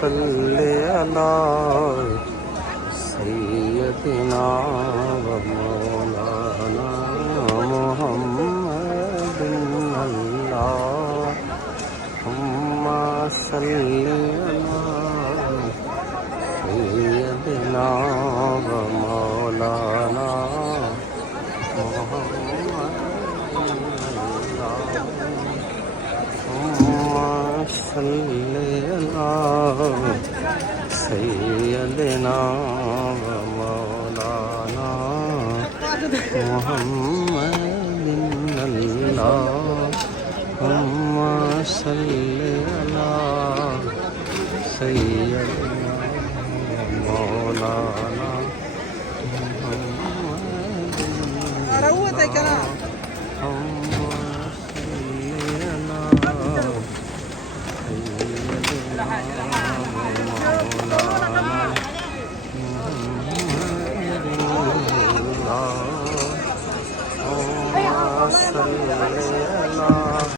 सल्ले अला सय्यदिना व मौलाना मुहम्मदिन अल्लाहुम्मा सल्ले अला सय्यदिना व मौलाना सल्ले अला सय्यदिना व मौलाना मुहम्मदिन अल्लाहुम्मा सल्ले अला सय्यदिना व मौलाना मुहम्मदिन